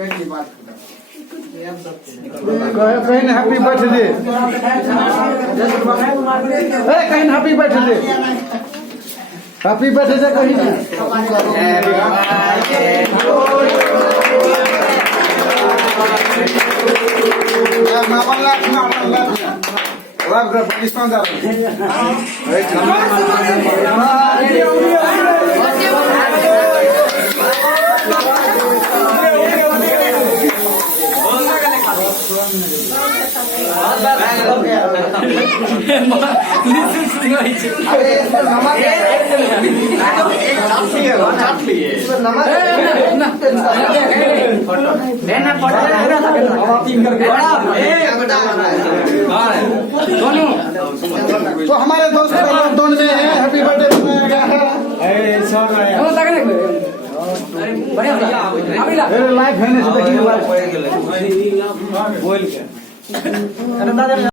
कहीं happy birthday, कहीं happy birthday, happy birthday कहीं तो हमारे दोस्त लॉकडाउन में है, हैप्पी बर्थडे मनाया गया है। लाइव है